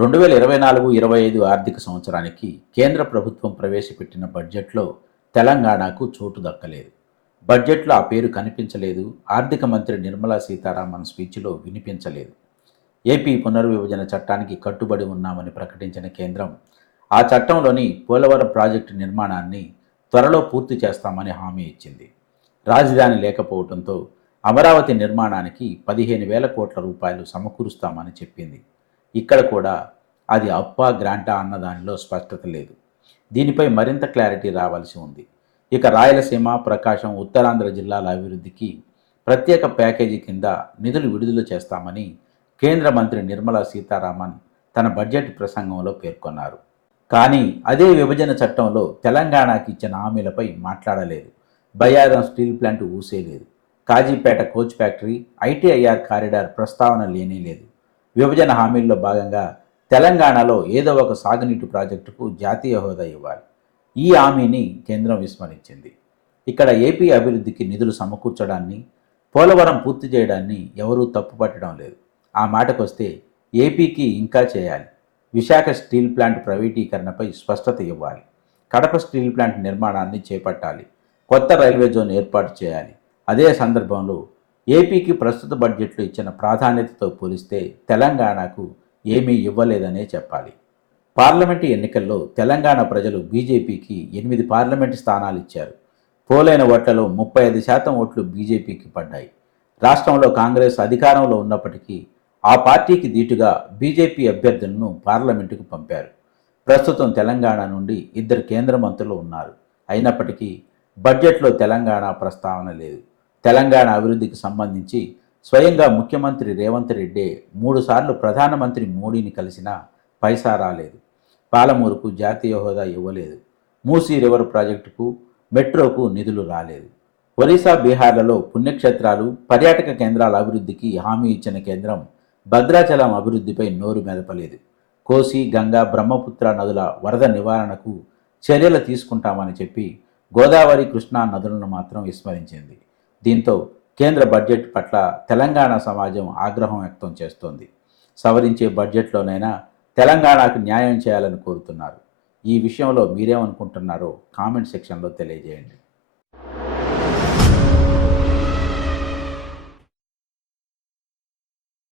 రెండు వేల ఇరవై నాలుగు ఇరవై ఐదు ఆర్థిక సంవత్సరానికి కేంద్ర ప్రభుత్వం ప్రవేశపెట్టిన బడ్జెట్లో తెలంగాణకు చోటు దక్కలేదు. బడ్జెట్లో ఆ పేరు కనిపించలేదు. ఆర్థిక మంత్రి నిర్మలా సీతారామన్ స్పీచ్లో వినిపించలేదు. ఏపీ పునర్విభజన చట్టానికి కట్టుబడి ఉన్నామని ప్రకటించిన కేంద్రం ఆ చట్టంలోని పోలవరం ప్రాజెక్టు నిర్మాణాన్ని త్వరలో పూర్తి చేస్తామని హామీ ఇచ్చింది. రాజధాని లేకపోవడంతో అమరావతి నిర్మాణానికి పదిహేను వేల కోట్ల రూపాయలు సమకూరుస్తామని చెప్పింది. ఇక్కడ కూడా అది అప్పా గ్రాంటా అన్న దానిలో స్పష్టత లేదు. దీనిపై మరింత క్లారిటీ రావాల్సి ఉంది. ఇక రాయలసీమ ప్రకాశం ఉత్తరాంధ్ర జిల్లాల అభివృద్ధికి ప్రత్యేక ప్యాకేజీ కింద నిధులు విడుదల చేస్తామని కేంద్ర మంత్రి నిర్మలా సీతారామన్ తన బడ్జెట్ ప్రసంగంలో పేర్కొన్నారు. కానీ అదే విభజన చట్టంలో తెలంగాణకి ఇచ్చిన హామీలపై మాట్లాడలేదు. Bayyaram steel plant ఊసేలేదు. Kazipet coach factory ITIR corridor ప్రస్తావన లేనే లేదు. విభజన హామీల్లో భాగంగా తెలంగాణలో ఏదో ఒక సాగునీటి ప్రాజెక్టుకు జాతీయ హోదా ఇవ్వాలి. ఈ హామీని కేంద్రం విస్మరించింది. ఇక్కడ ఏపీ అభివృద్ధికి నిధులు సమకూర్చడాన్ని పోలవరం పూర్తి చేయడాన్ని ఎవరూ తప్పుపట్టడం లేదు. ఆ మాటకొస్తే ఏపీకి ఇంకా చేయాలి. విశాఖ స్టీల్ ప్లాంట్ ప్రైవేటీకరణపై స్పష్టత ఇవ్వాలి. కడప స్టీల్ ప్లాంట్ నిర్మాణాన్ని చేపట్టాలి. కొత్త రైల్వే జోన్ ఏర్పాటు చేయాలి. అదే సందర్భంలో ఏపీకి ప్రస్తుత బడ్జెట్లో ఇచ్చిన ప్రాధాన్యతతో పోలిస్తే తెలంగాణకు ఏమీ ఇవ్వలేదనే చెప్పాలి. పార్లమెంటు ఎన్నికల్లో తెలంగాణ ప్రజలు బీజేపీకి ఎనిమిది పార్లమెంటు స్థానాలు ఇచ్చారు. పోలైన ఓట్లలో ముప్పై ఐదు శాతం ఓట్లు బీజేపీకి పడ్డాయి. రాష్ట్రంలో కాంగ్రెస్ అధికారంలో ఉన్నప్పటికీ ఆ పార్టీకి దీటుగా బీజేపీ అభ్యర్థులను పార్లమెంటుకు పంపారు. ప్రస్తుతం తెలంగాణ నుండి ఇద్దరు కేంద్ర మంత్రులు ఉన్నారు. అయినప్పటికీ బడ్జెట్లో తెలంగాణ ప్రస్తావన లేదు. తెలంగాణ అభివృద్ధికి సంబంధించి స్వయంగా ముఖ్యమంత్రి రేవంత్ రెడ్డి మూడుసార్లు ప్రధానమంత్రి మోడీని కలిసినా పైసా రాలేదు. పాలమూరుకు జాతీయ హోదా ఇవ్వలేదు. మూసీ రివర్ ప్రాజెక్టుకు మెట్రోకు నిధులు రాలేదు. ఒరిస్సా బీహార్లలో పుణ్యక్షేత్రాలు పర్యాటక కేంద్రాల అభివృద్ధికి హామీ ఇచ్చిన కేంద్రం భద్రాచలం అభివృద్ధిపై నోరు మెదపలేదు. కోసి గంగా బ్రహ్మపుత్ర నదుల వరద నివారణకు చర్యలు తీసుకుంటామని చెప్పి గోదావరి కృష్ణా నదులను మాత్రం విస్మరించింది. దీంతో కేంద్ర బడ్జెట్ పట్ల తెలంగాణ సమాజం ఆగ్రహం వ్యక్తం చేస్తోంది. సవరించే బడ్జెట్లోనైనా తెలంగాణకు న్యాయం చేయాలని కోరుతున్నారు. ఈ విషయంలో మీరేమనుకుంటున్నారో కామెంట్ సెక్షన్లో తెలియజేయండి.